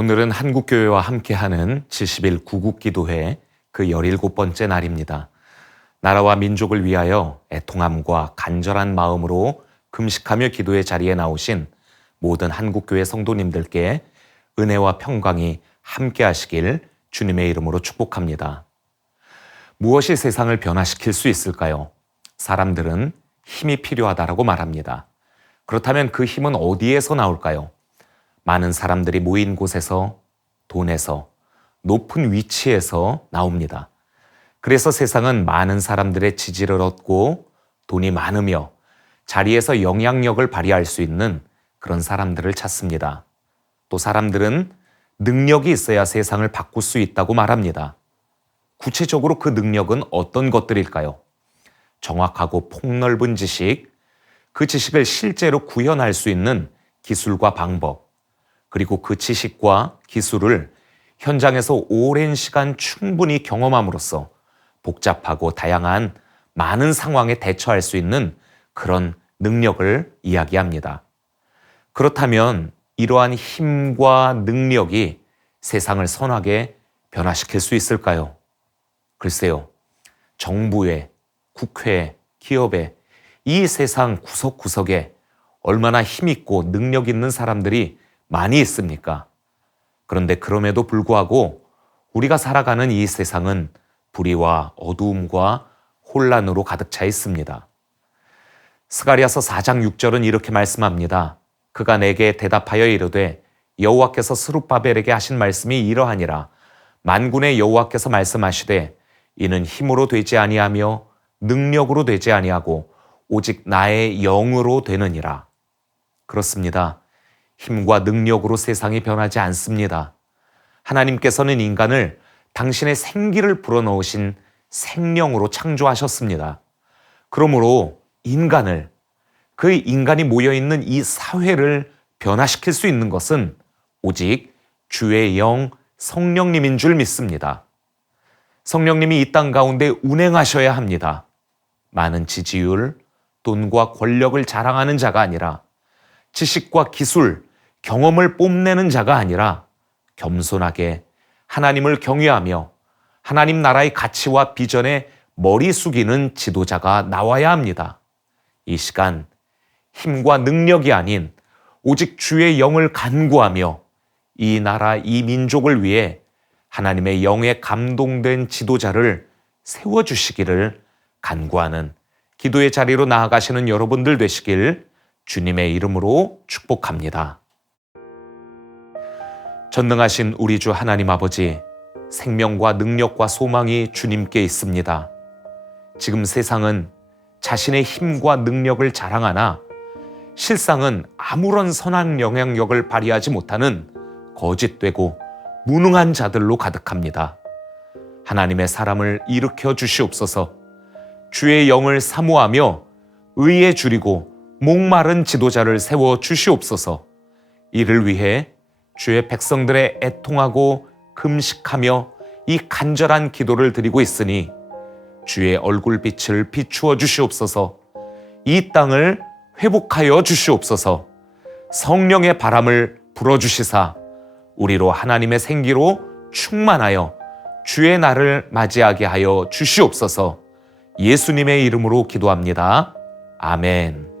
오늘은 한국교회와 함께하는 70일 구국기도회 그 17번째 날입니다. 나라와 민족을 위하여 애통함과 간절한 마음으로 금식하며 기도의 자리에 나오신 모든 한국교회 성도님들께 은혜와 평강이 함께 하시길 주님의 이름으로 축복합니다. 무엇이 세상을 변화시킬 수 있을까요? 사람들은 힘이 필요하다라고 말합니다. 그렇다면 그 힘은 어디에서 나올까요? 많은 사람들이 모인 곳에서, 돈에서, 높은 위치에서 나옵니다. 그래서 세상은 많은 사람들의 지지를 얻고 돈이 많으며 자리에서 영향력을 발휘할 수 있는 그런 사람들을 찾습니다. 또 사람들은 능력이 있어야 세상을 바꿀 수 있다고 말합니다. 구체적으로 그 능력은 어떤 것들일까요? 정확하고 폭넓은 지식, 그 지식을 실제로 구현할 수 있는 기술과 방법, 그리고 그 지식과 기술을 현장에서 오랜 시간 충분히 경험함으로써 복잡하고 다양한 많은 상황에 대처할 수 있는 그런 능력을 이야기합니다. 그렇다면 이러한 힘과 능력이 세상을 선하게 변화시킬 수 있을까요? 글쎄요. 정부에, 국회에, 기업에, 이 세상 구석구석에 얼마나 힘있고 능력 있는 사람들이 많이 있습니까? 그런데 그럼에도 불구하고 우리가 살아가는 이 세상은 불의와 어두움과 혼란으로 가득 차 있습니다. 스가리아서 4장 6절은 이렇게 말씀합니다. 그가 내게 대답하여 이르되 여호와께서 스룹바벨에게 하신 말씀이 이러하니라 만군의 여호와께서 말씀하시되 이는 힘으로 되지 아니하며 능력으로 되지 아니하고 오직 나의 영으로 되느니라. 그렇습니다. 힘과 능력으로 세상이 변하지 않습니다. 하나님께서는 인간을 당신의 생기를 불어넣으신 생명으로 창조하셨습니다. 그러므로 인간을 그 인간이 모여 있는 이 사회를 변화시킬 수 있는 것은 오직 주의 영 성령님인 줄 믿습니다. 성령님이 이 땅 가운데 운행하셔야 합니다. 많은 지지율, 돈과 권력을 자랑하는 자가 아니라 지식과 기술, 경험을 뽐내는 자가 아니라 겸손하게 하나님을 경외하며 하나님 나라의 가치와 비전에 머리 숙이는 지도자가 나와야 합니다. 이 시간 힘과 능력이 아닌 오직 주의 영을 간구하며 이 나라, 이 민족을 위해 하나님의 영에 감동된 지도자를 세워주시기를 간구하는 기도의 자리로 나아가시는 여러분들 되시길 주님의 이름으로 축복합니다. 전능하신 우리 주 하나님 아버지, 생명과 능력과 소망이 주님께 있습니다. 지금 세상은 자신의 힘과 능력을 자랑하나 실상은 아무런 선한 영향력을 발휘하지 못하는 거짓되고 무능한 자들로 가득합니다. 하나님의 사람을 일으켜 주시옵소서 주의 영을 사모하며 의에 줄이고 목마른 지도자를 세워 주시옵소서 이를 위해 주의 백성들의 애통하고 금식하며 이 간절한 기도를 드리고 있으니 주의 얼굴빛을 비추어 주시옵소서 이 땅을 회복하여 주시옵소서 성령의 바람을 불어주시사 우리로 하나님의 생기로 충만하여 주의 날을 맞이하게 하여 주시옵소서 예수님의 이름으로 기도합니다. 아멘.